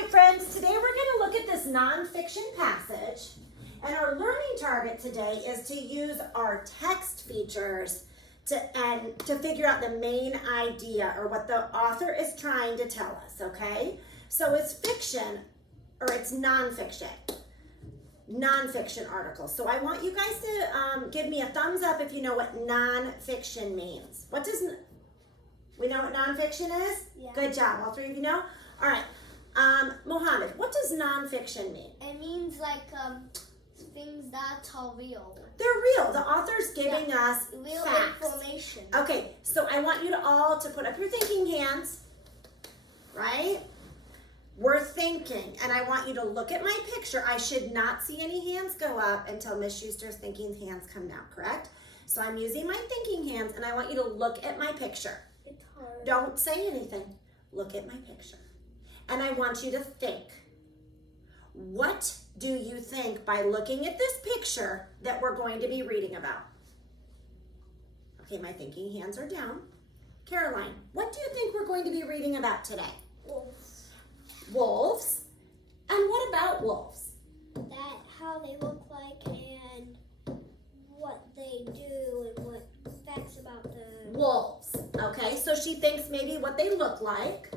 right, friends, today we're going to look at this nonfiction passage, and our learning target today is to use our text features to figure out the main idea or what the author is trying to tell us, okay? So it's fiction or it's nonfiction articles. So I want you guys to give me a thumbs up if you know what nonfiction means. We know what nonfiction is? Yeah. Good job. All three of you know? All right. Mohammed, what does nonfiction mean? It means like things that are real. They're real. The author's giving us Real facts. information. Okay, so I want you to all to put up your thinking hands, right? We're thinking, and I want you to look at my picture. I should not see any hands go up until Miss Schuster's thinking hands come down, correct? So I'm using my thinking hands, and I want you to look at my picture. It's hard. Don't say anything. Look at my picture. And I want you to think. What do you think by looking at this picture that we're going to be reading about? Okay, my thinking hands are down. Caroline, what do you think we're going to be reading about today? Wolves. Wolves? And what about wolves? That how they look like and what they do and what facts about them. Wolves. Okay, so she thinks maybe what they look like.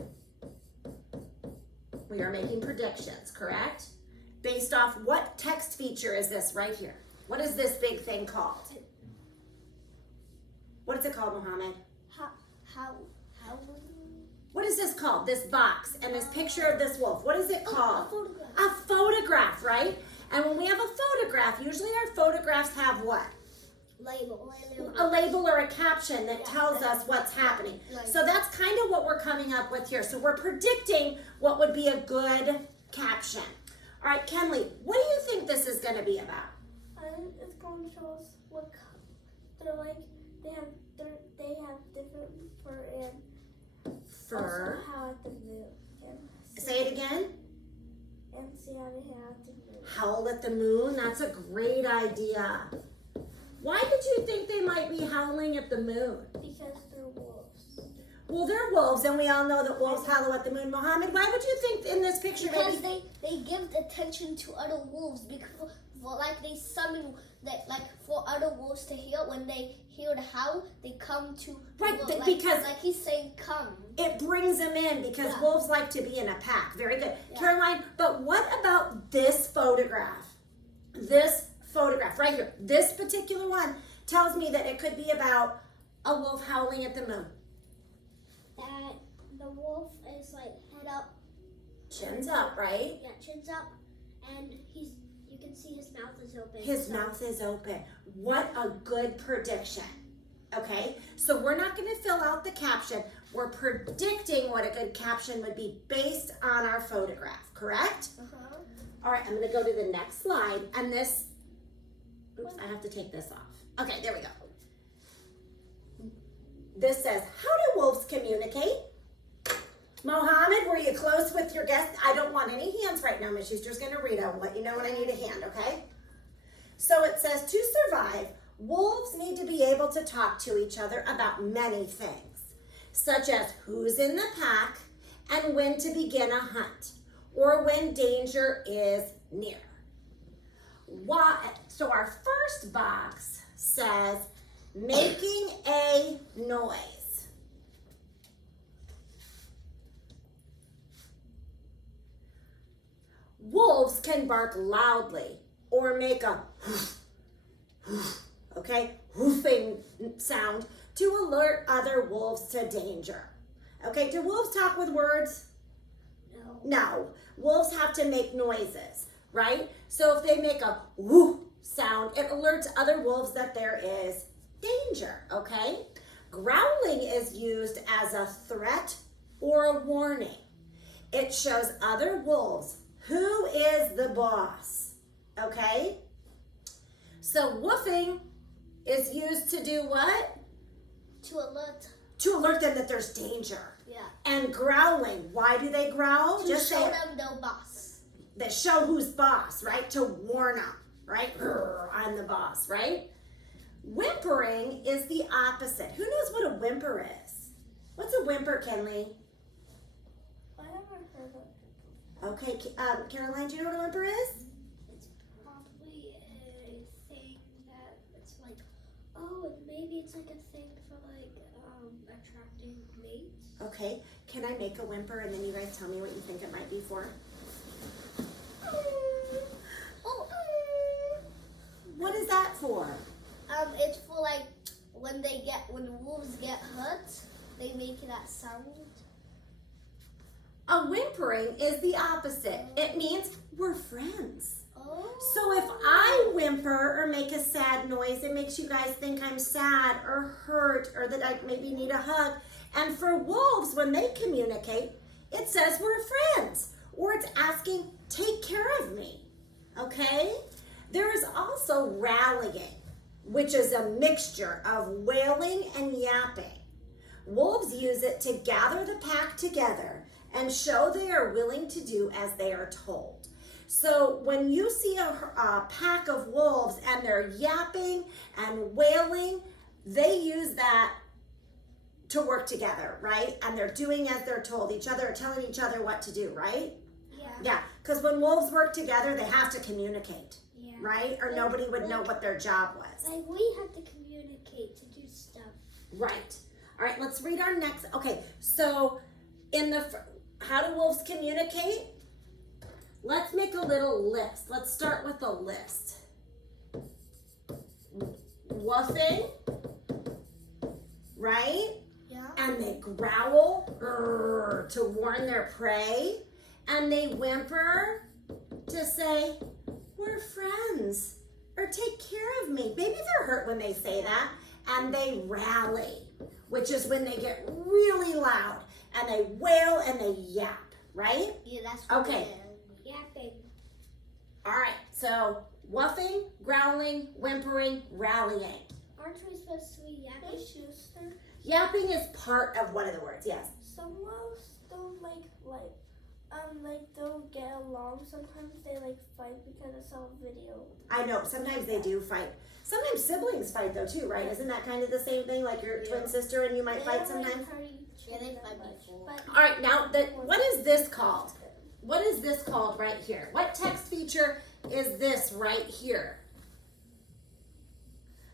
We are making predictions, correct? Based off what text feature is this right here? What is this big thing called? What is it called, Mohammed? How What is this called? This box and this picture of this wolf. What is it called? a photograph. A photograph, right? And when we have a photograph, usually our photographs have what? Label. A label or a caption that tells us what's happening. Right. So that's kind of what we're coming up with here. So we're predicting what would be a good caption. All right, Kenley, what do you think this is going to be about? It's going to show us what they're like. They have different fur and Fur. also how at the moon. Say it again. And see how they have at the moon. Howl at the moon. That's a great idea. Why did you think they might be howling at the moon? Because they're wolves. Well, they're wolves, and we all know that wolves howl at the moon. Mohammed, why would you think in this picture Because maybe? they give attention to other wolves because for like they summon that like for other wolves to hear when they hear the howl they come to Right, like, because- like he's saying come. It brings them in because Yeah. wolves like to be in a pack. Very good. Yeah. Caroline, but what about this photograph? This photograph right here, this particular one tells me that it could be about a wolf howling at the moon. That the wolf is like head up. Chins up, right? Yeah, chins up, and you can see his mouth is open. His mouth is open. What a good prediction. Okay, so we're not going to fill out the caption. We're predicting what a good caption would be based on our photograph, correct? All right, I'm going to go to the next slide. And this, oops, I have to take this off. Okay, there we go. This says, how do wolves communicate? Mohammed, were you close with your guest? I don't want any hands right now. Miss Schuster's going to read. I will let you know when I need a hand, okay? So it says, to survive, wolves need to be able to talk to each other about many things, such as who's in the pack and when to begin a hunt, or when danger is near. So our first box says, making a noise. Wolves can bark loudly or make a okay, hoofing sound to alert other wolves to danger. Okay, do wolves talk with words? No. Wolves have to make noises, right? So if they make a whoo sound, it alerts other wolves that there is danger, okay? Growling is used as a threat or a warning. It shows other wolves who is the boss, okay? So woofing is used to do what? To alert. To alert them that there's danger. Yeah. And growling, why do they growl? To Just show say them their boss. that show who's boss, right? To warn them, right? Grr, I'm the boss, right? Whimpering is the opposite. Who knows what a whimper is? What's a whimper, Kenley? I never heard of Okay, Caroline, do you know what a whimper is? It's probably a thing that it's like, oh, and maybe it's like a thing for like attracting mates. Okay, can I make a whimper and then you guys tell me what you think it might be for? Oh, What is that for? it's for like when the wolves get hurt, they make that sound. A whimpering is the opposite. It means we're friends. Oh. So if I whimper or make a sad noise, it makes you guys think I'm sad or hurt or that I maybe need a hug. And for wolves, when they communicate, it says we're friends or it's asking, take care of me. Okay? There is also rallying, which is a mixture of wailing and yapping. Wolves use it to gather the pack together and show they are willing to do as they are told. So when you see a pack of wolves and they're yapping and wailing, they use that to work together, right? And they're doing as they're told. Each other are telling each other what to do, right? Yeah. Yeah, because when wolves work together, they have to communicate, Yeah. right? Or nobody would know what their job was. Like we have to communicate to do stuff. Right. All right, let's read our next. Okay, so how do wolves communicate? Let's make a little list. Let's start with a list. Woofing, right? Yeah. And they growl to warn their prey. And they whimper to say, we're friends, or take care of me. Maybe they're hurt when they say that. And they rally, which is when they get really loud and they wail and they yap, right? Yeah, that's what Okay. it is. Yapping. All right, so woofing, growling, whimpering, rallying. Aren't we supposed to be yapping, Schuster? Yapping is part of one of the words, yes. Some wolves don't like don't get along. Sometimes they like fight because I saw a video. I know, sometimes they do fight. Sometimes siblings fight though too, right? Isn't that kind of the same thing? Like your twin sister and you might fight sometimes? Yeah, they fight before. All right, now what is this called? What is this called right here? What text feature is this right here?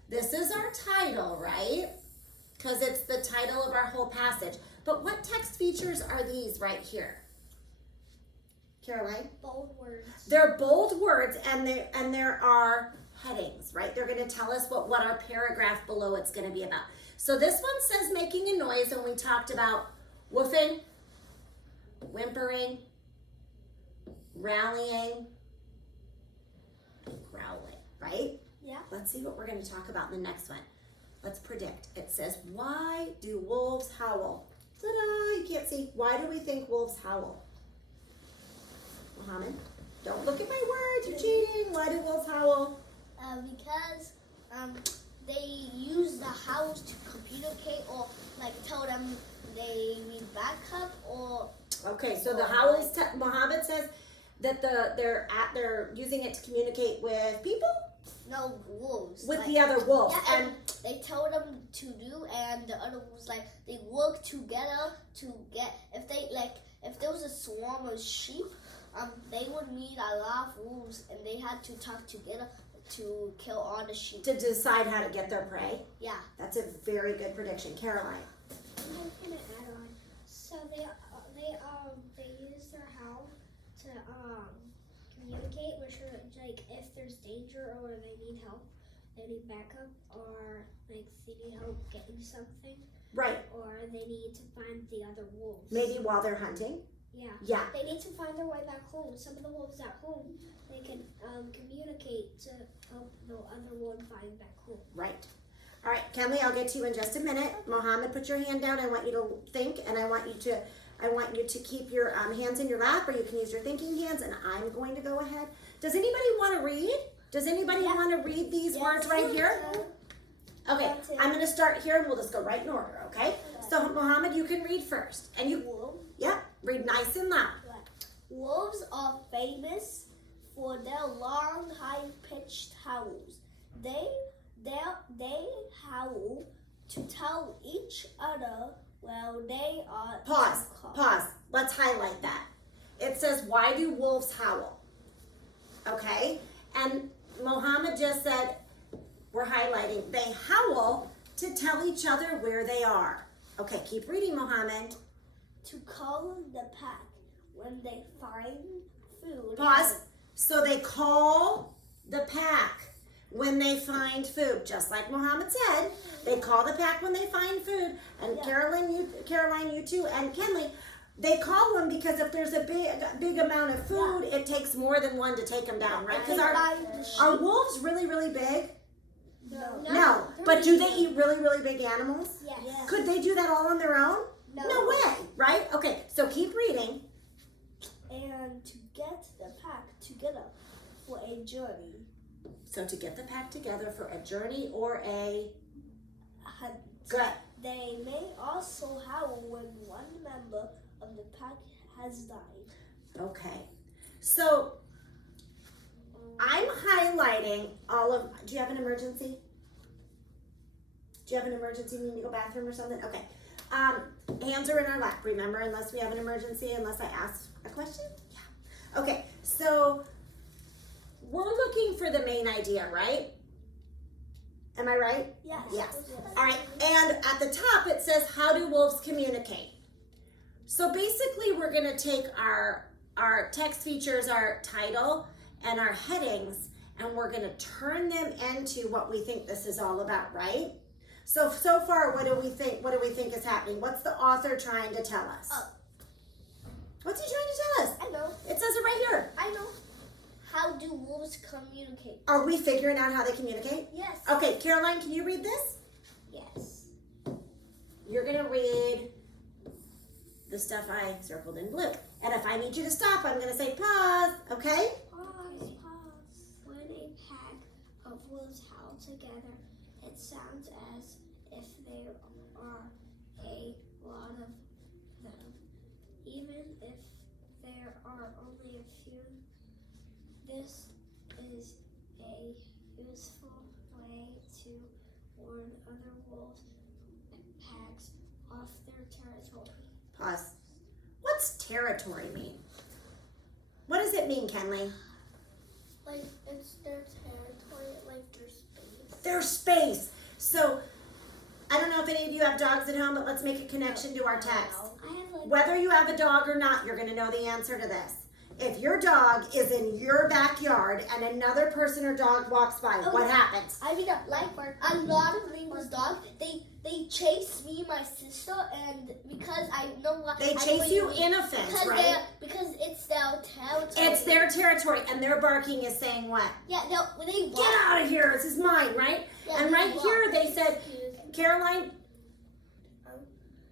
This is our title, right? Because it's the title of our whole passage. But what text features are these right here? Caroline? Bold words. They're bold words and there are headings, right? They're going to tell us what our paragraph below it's going to be about. So this one says making a noise, and we talked about woofing, whimpering, rallying, and growling, right? Yeah. Let's see what we're going to talk about in the next one. Let's predict. It says, why do wolves howl? Ta-da! You can't see. Why do we think wolves howl? Mohammed, don't look at my words. You're cheating. Why do wolves howl? Because they use the howls to communicate or like tell them they need backup or. Okay, so the howls. Mohammed says that they're using it to communicate with people, No, wolves. with like, the other wolves, yeah, and they tell them to do, and the other wolves like they work together to get. If there was a swarm of sheep, they would need a lot of wolves, and they had to talk together to kill all the sheep. to decide how to get their prey. Yeah. That's a very good prediction, Caroline. I'm gonna add on. So they use their howl to communicate, which are like if there's danger or they need help, they need backup, or like they need help getting something, Right. or they need to find the other wolves. Maybe while they're hunting. Yeah. Yeah. They need to find their way back home. Some of the wolves at home, they can communicate to help the other one find back home. Right. All right, Kenley, I'll get to you in just a minute. Mohammed, put your hand down. I want you to think, and I want you to keep your hands in your lap, or you can use your thinking hands, and I'm going to go ahead. Does anybody want to read? Does anybody want to read these words right here? Okay, I'm going to start here, and we'll just go right in order, okay? So, Mohammed, you can read first. And you, yeah, read nice and loud. Wolves are famous for their long, high-pitched howls. They howl to tell each other where they are. Pause. Let's highlight that. it says, why do wolves howl? Okay, and Mohammed just said, we're highlighting, they howl to tell each other where they are. Okay, keep reading, Mohammed. To call the pack when they find food. Pause. So they call the pack when they find food, just like Mohammed said. They call the pack when they find food. And Yeah. Caroline, you too, and Kenley, they call them because if there's a big amount of food, it takes more than one to take them down, right? Because are wolves really, really big? No. But do they eat really, really big animals? Yes. Yeah. Could they do that all on their own? No. way, right? Okay, so keep reading. And to get the pack together for a journey. So to get the pack together for a journey or a Hunt. good. They may also howl when one member of the pack has died. Okay. So I'm highlighting all of. Do you have an emergency? Do you have an emergency? You need to go bathroom or something? Okay. Hands are in our lap, remember, unless we have an emergency, unless I ask a question? Yeah. Okay, so we're looking for the main idea, right? Am I right? Yes. Yes. All right, and at the top it says, how do wolves communicate? So basically we're gonna take our text features, our title, and our headings, and we're gonna turn them into what we think this is all about, right? So far, what do we think? What do we think is happening? What's the author trying to tell us? What's he trying to tell us? I know. It says it right here. I know. How do wolves communicate? Are we figuring out how they communicate? Yes. Okay, Caroline, can you read this? Yes. You're gonna read the stuff I circled in blue. And if I need you to stop, I'm gonna say pause, okay? Pause. When a pack of wolves howl together, it sounds as if there are a lot of them. Even if there are only a few, this is a useful way to warn other wolves packs off their territory. Pause. What's territory mean? What does it mean, Kenley? Like, it's their territory, like their space. Their space. So, I don't know if any of you have dogs at home, but let's make a connection to our text. I have like Whether you have a dog or not, you're going to know the answer to this. If your dog is in your backyard and another person or dog walks by, what happens? I mean, like a lot of neighbors' dogs, they chase me, and my sister, and because I know what They I know chase what you mean. in a fence, Because right? because it's their territory. It's their territory, and their barking is saying what? Yeah, they Get out of here! This is mine, right? Yeah, And they right walk. here they said, Caroline,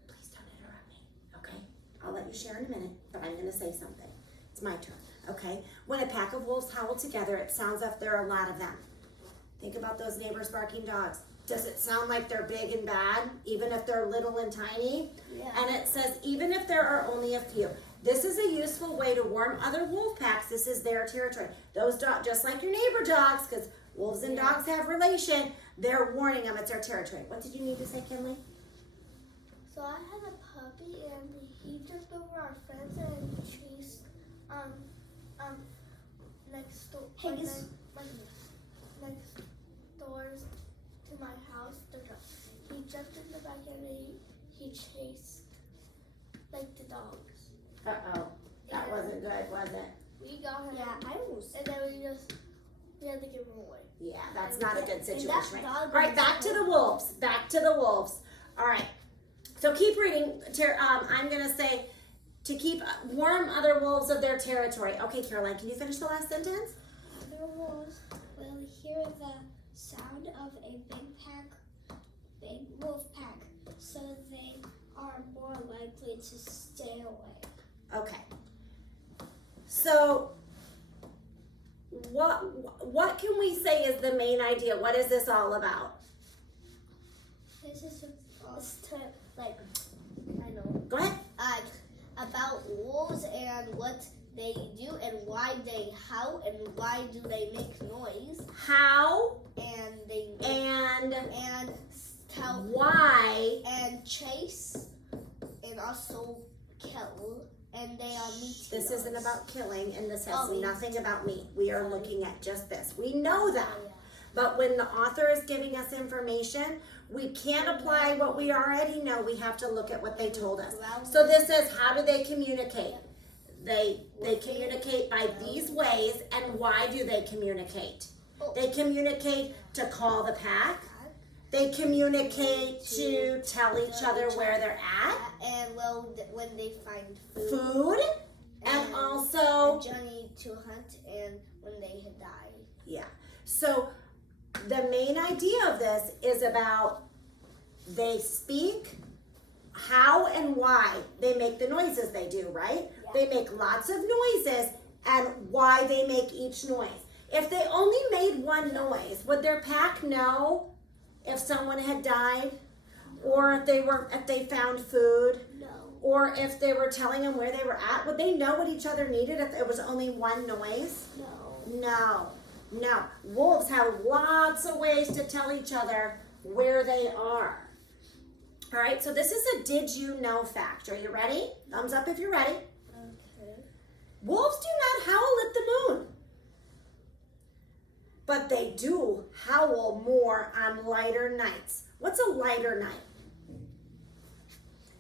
please don't interrupt me, okay? I'll let you share in a minute, but I'm going to say something. It's my turn, okay? When a pack of wolves howl together, it sounds like there are a lot of them. Think about those neighbors barking dogs. Does it sound like they're big and bad, even if they're little and tiny? Yeah. And it says, even if there are only a few. This is a useful way to warn other wolf packs. This is their territory. Those dogs, just like your neighbor dogs, because wolves and dogs have relation, they're warning them it's their territory. What did you need to say, Kinley? So I had a puppy and he jumped over our fence and chased next door Haggis. next doors to my house. He jumped in the back and he chased like the dogs. Uh-oh. That wasn't good, was it? We got him. Yeah, I was. And then we had to give him away. Yeah, that's not a good And situation, that right? dog All right, was back to the wolves. Back to the wolves. All right. So keep reading. I'm going to say to keep warm other wolves of their territory. Okay, Caroline, can you finish the last sentence? Other wolves will hear the sound of a big wolf pack, so they are more likely to stay away. Okay. So what can we say is the main idea? What is this all about? This is To, like, I know. Go ahead. About wolves and what they do and why they howl and why do they make noise How and they and tell why and chase and also kill and they are meat This eaters. isn't about killing, and this has Oh, meat. nothing about meat. We are looking at just this. We know that. Yeah. But when the author is giving us information, we can't apply what we already know. We have to look at what they told us. So this says, how do they communicate? They communicate by these ways, and why do they communicate? They communicate to call the pack. They communicate to tell each other where they're at. And well, when they find Food, and also, the journey to hunt, and when they had died. yeah. So the main idea of this is about they speak, how and why they make the noises they do, right? Yeah. They make lots of noises and why they make each noise. If they only made one noise, would their pack know if someone had died, or if they found food, No. or if they were telling them where they were at? Would they know what each other needed if it was only one noise? No. No. Wolves have lots of ways to tell each other where they are. All right, so this is a did you know fact. Are you ready? Thumbs up if you're ready. Okay. Wolves do not howl at the moon, but they do howl more on lighter nights. What's a lighter night?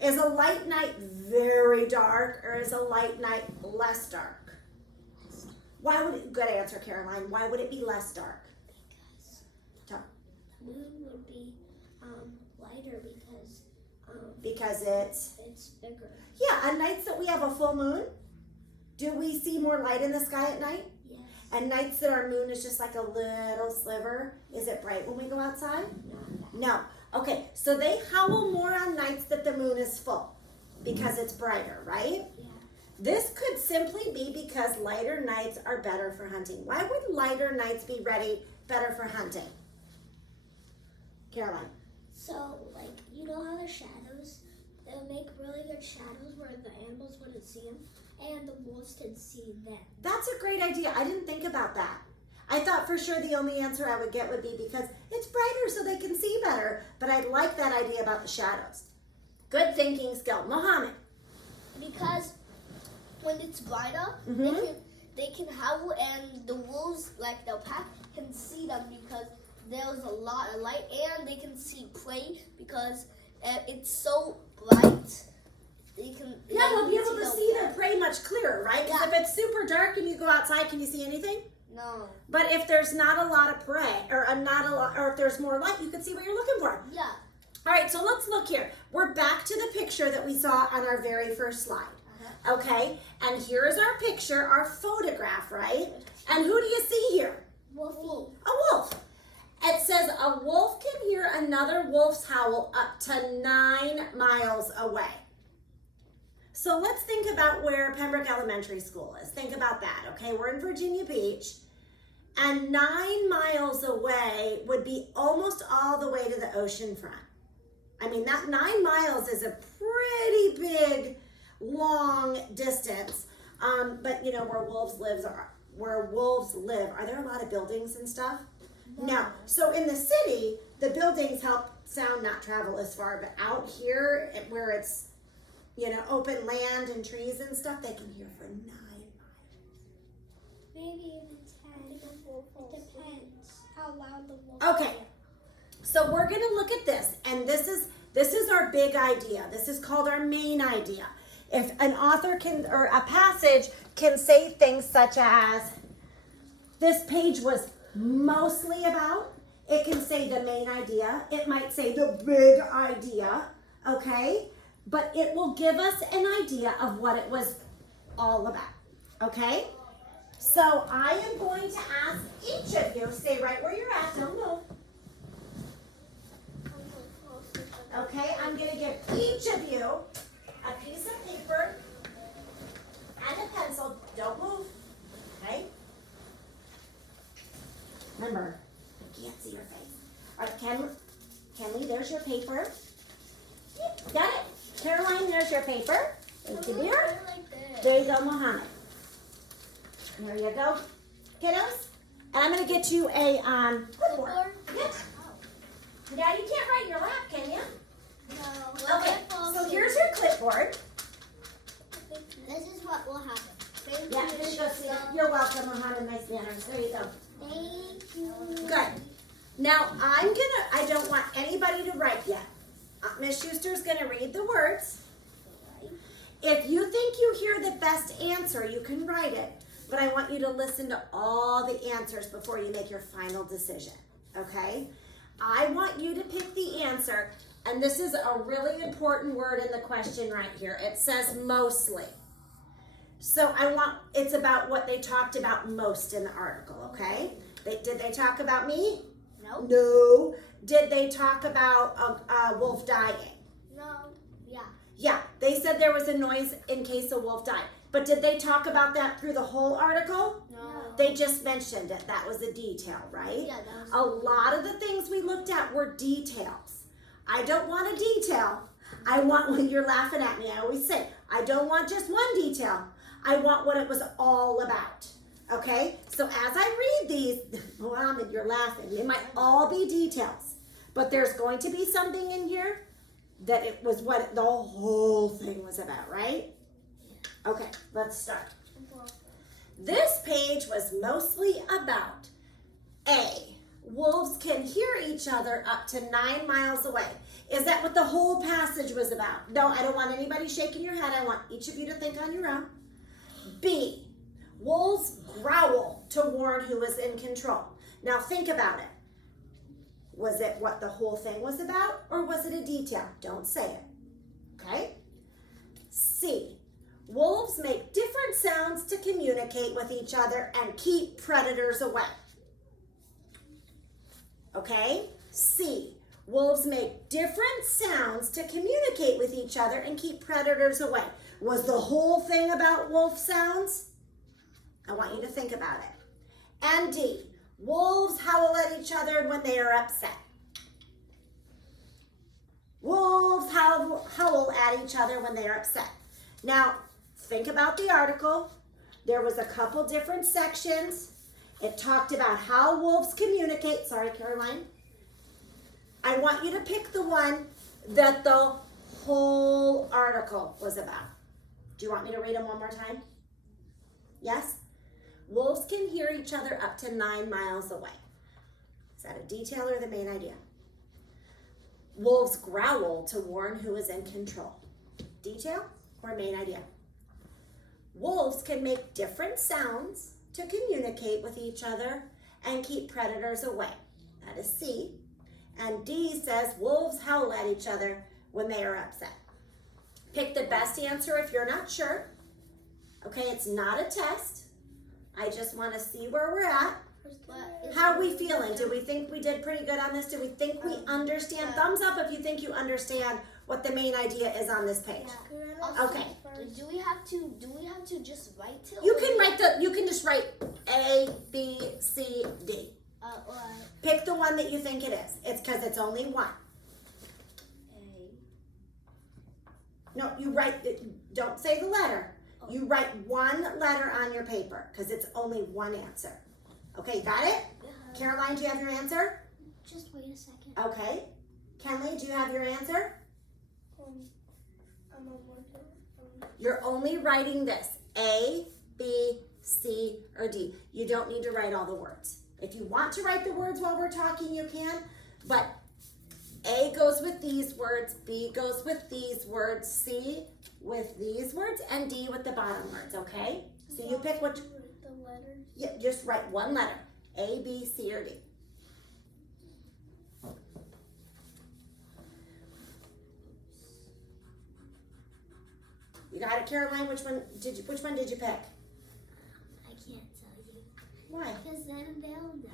Is a light night very dark, or is a light night less dark? Why would it, good answer, Caroline. Why would it be less dark? Because the moon would be lighter Because it's, it's bigger. yeah, on nights that we have a full moon, do we see more light in the sky at night? Yes. And nights that our moon is just like a little sliver, is it bright when we go outside? No. Okay, so they howl more on nights that the moon is full because it's brighter, right? Yeah. This could simply be because lighter nights are better for hunting. Why would lighter nights be better for hunting? Caroline. So, like, you know how the shadows, they'll make really good shadows where the animals wouldn't see them, and the wolves can see them. That's a great idea. I didn't think about that. I thought for sure the only answer I would get would be because it's brighter so they can see better, but I like that idea about the shadows. Good thinking skill. Mohammed. Because when it's brighter, Mhm. they can howl, and the wolves, like the pack, can see them because there's a lot of light, and they can see prey because it's so bright. They can Yeah, we'll be able to the see their prey much clearer, right? Because Yeah. if it's super dark and you go outside, can you see anything? No. But if there's not a lot of prey, or or if there's more light, you can see what you're looking for. Yeah. All right, so let's look here. We're back to the picture that we saw on our very first slide. Okay, and here is our picture, our photograph, right? And who do you see here? Wolfie. A wolf. It says a wolf can hear another wolf's howl up to 9 miles away. So let's think about where Pembroke Elementary School is. Think about that, okay? We're in Virginia Beach, and 9 miles away would be almost all the way to the ocean front. I mean, that 9 miles is a pretty big, long distance. But you know, where wolves live, are there a lot of buildings and stuff? No. So in the city, the buildings help sound not travel as far, but out here where it's, you know, open land and trees and stuff, they can hear for 9 miles. Maybe even 10. It depends how loud the wolf Okay. So we're gonna look at this, and this is our big idea. This is called our main idea. If an author can, or a passage can say things such as, this page was mostly about, it can say the main idea. It might say the big idea, okay? But it will give us an idea of what it was all about, okay? So I am going to ask each of you, stay right where you're at, don't move. Okay, I'm going to give each of you a piece of paper and a pencil. Don't move, okay? Remember, I can't see your face. All right, Kenley, there's your paper. Got it? Caroline, there's your paper. Thank you, dear. There you go, Mohammed. There you go, kiddos. And I'm going to get you a clipboard. Yes. Now, you can't write in your lap, can you? No. Okay, so here's your clipboard. This is what will happen. Thank Yeah, you, there you go, Miss sweetheart. Shasta. You're welcome, Mohammed. Nice manners. There you go. Thank you. Good. Now, I don't want anybody to write yet. Miss Schuster's gonna read the words. If you think you hear the best answer, you can write it. But I want you to listen to all the answers before you make your final decision, okay? I want you to pick the answer, and this is a really important word in the question right here. It says mostly. So it's about what they talked about most in the article, okay? Did they talk about me? No. No. Did they talk about a wolf dying? No. Yeah. Yeah, they said there was a noise in case a wolf died. But did they talk about that through the whole article? No. They just mentioned it. That was a detail, right? Yeah, that was A lot of the things we looked at were details. I don't want a detail. I want when you're laughing at me. I always say, I don't want just one detail. I want what it was all about. Okay? So as I read these, Mohammed, you're laughing. They might all be details. But there's going to be something in here that it was what the whole thing was about, right? Okay, let's start. This page was mostly about A, wolves can hear each other up to 9 miles away. Is that what the whole passage was about? No, I don't want anybody shaking your head. I want each of you to think on your own. B, wolves growl to warn who is in control. Now think about it. Was it what the whole thing was about, or was it a detail? Don't say it, okay? C, wolves make different sounds to communicate with each other and keep predators away. Okay? C, wolves make different sounds to communicate with each other and keep predators away. Was the whole thing about wolf sounds? I want you to think about it. And D, wolves howl at each other when they are upset. Wolves howl at each other when they are upset. Now, think about the article. There was a couple different sections. It talked about how wolves communicate. Sorry, Caroline. I want you to pick the one that the whole article was about. Do you want me to read them one more time? Yes? Wolves can hear each other up to 9 miles away. Is that a detail or the main idea? Wolves growl to warn who is in control. Detail or main idea? Wolves can make different sounds to communicate with each other and keep predators away. That is C. And D says wolves howl at each other when they are upset. Pick the best answer if you're not sure. Okay, it's not a test. I just want to see where we're at. How are we feeling? Do we think we did pretty good on this? Do we think we understand? Thumbs up if you think you understand what the main idea is on this page. Okay. Do we have to just write it? You can just write A, B, C, D. Or Pick the one that you think it is. It's because it's only one. No, you write, don't say the letter. You write one letter on your paper because it's only one answer. Okay, got it? Caroline, do you have your answer? Just wait a second. Okay. Kenley, do you have your answer? I'm on one. You're only writing this, A, B, C, or D. You don't need to write all the words. If you want to write the words while we're talking, you can, but A goes with these words, B goes with these words, C with these words, and D with the bottom words, okay? So you pick which, The letters. yeah, just write one letter, A, B, C, or D. You got it, Caroline? Which one did you pick? I can't tell you. Why? Because then they'll know.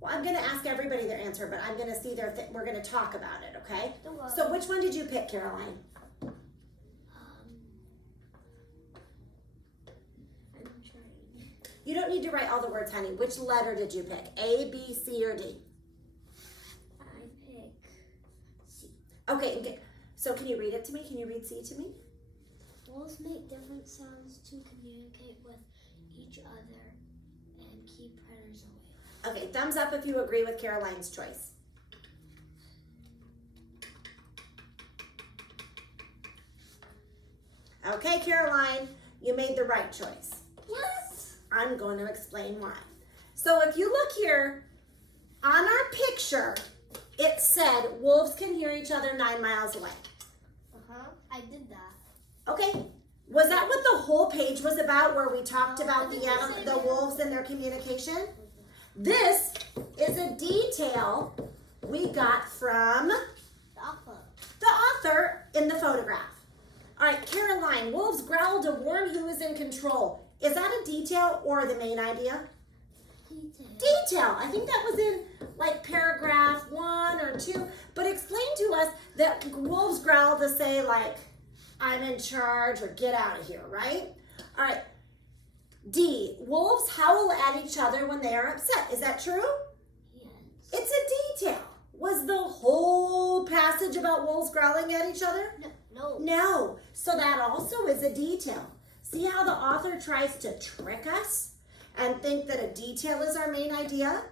Well, I'm going to ask everybody their answer, but I'm going to see we're going to talk about it, okay? So which one did you pick, Caroline? I'm trying. You don't need to write all the words, honey. Which letter did you pick? A, B, C, or D? I pick C. Okay, so can you read it to me? Can you read C to me? Wolves make different sounds to communicate with each other and keep predators away. Okay, thumbs up if you agree with Caroline's choice. Okay, Caroline, You made the right choice. What? I'm going to explain why. So if you look here on our picture, it said wolves can hear each other 9 miles away. I did that. Okay. Was that what the whole page was about, where we talked No, about I think the wolves and their communication? This is a detail we got from The author. the author in the photograph. All right, Caroline, wolves growl to warn who is in control. Is that a detail or the main idea? Detail. I think that was in like paragraph 1 or 2. But explain to us that wolves growl to say like, I'm in charge or get out of here, right? All right. D, wolves howl at each other when they are upset. Is that true? Yes. It's a detail. Was the whole passage about wolves growling at each other? No. No. So that also is a detail. See how the author tries to trick us and think that a detail is our main idea?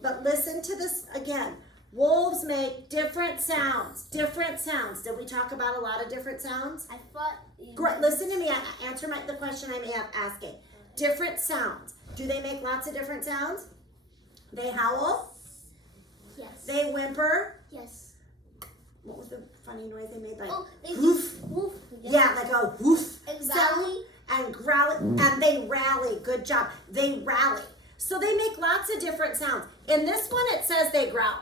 But listen to this again. Wolves make different sounds. Different sounds. Did we talk about a lot of different sounds? I thought. Listen to me. Answer the question I'm asking. Different sounds. Do they make lots of different sounds? They howl. Yes. They whimper. Yes. What was the funny noise they made? Like Oh, they woof. woof. Yeah, like a woof. And sound. rally. And growl, and they rally. Good job. They rally. So they make lots of different sounds. In this one, it says they growl,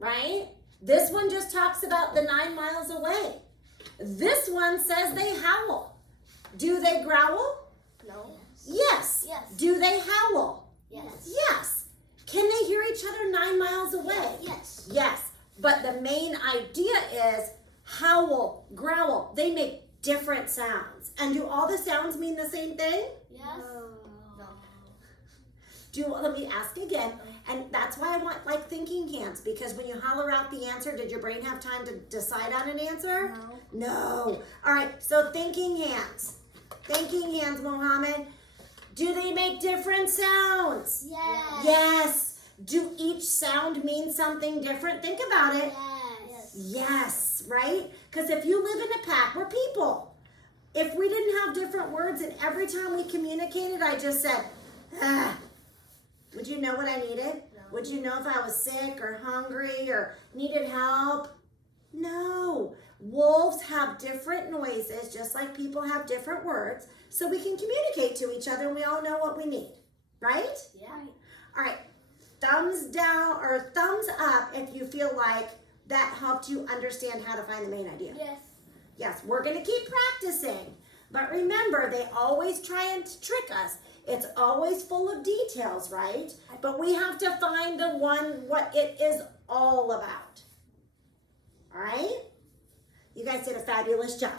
right? This one just talks about the 9 miles away. This one says they howl. Do they growl? No. Yes. Yes. Do they howl? Yes. Yes. Can they hear each other 9 miles away? Yes. Yes. But the main idea is howl, growl. They make different sounds. And do all the sounds mean the same thing? Yes. No. Let me ask again. And that's why I want like thinking hands, because when you holler out the answer, did your brain have time to decide on an answer? No. No. All right, so thinking hands. Thinking hands, Mohammed. Do they make different sounds? Yes. Yes. Do each sound mean something different? Think about it. Yes. Yes, right? Because if you live in a pack, we're people. If we didn't have different words and every time we communicated, I just said, would you know what I needed? No. Would you know if I was sick or hungry or needed help? No. Wolves have different noises, just like people have different words, so we can communicate to each other and we all know what we need, right? Yeah. All right. Thumbs down or thumbs up if you feel like that helped you understand how to find the main idea. Yes. Yes, we're going to keep practicing. But remember, they always try and trick us. It's always full of details, right? But we have to find the one, what it is all about. All right? You guys did a fabulous job.